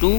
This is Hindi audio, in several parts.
2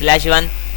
/1.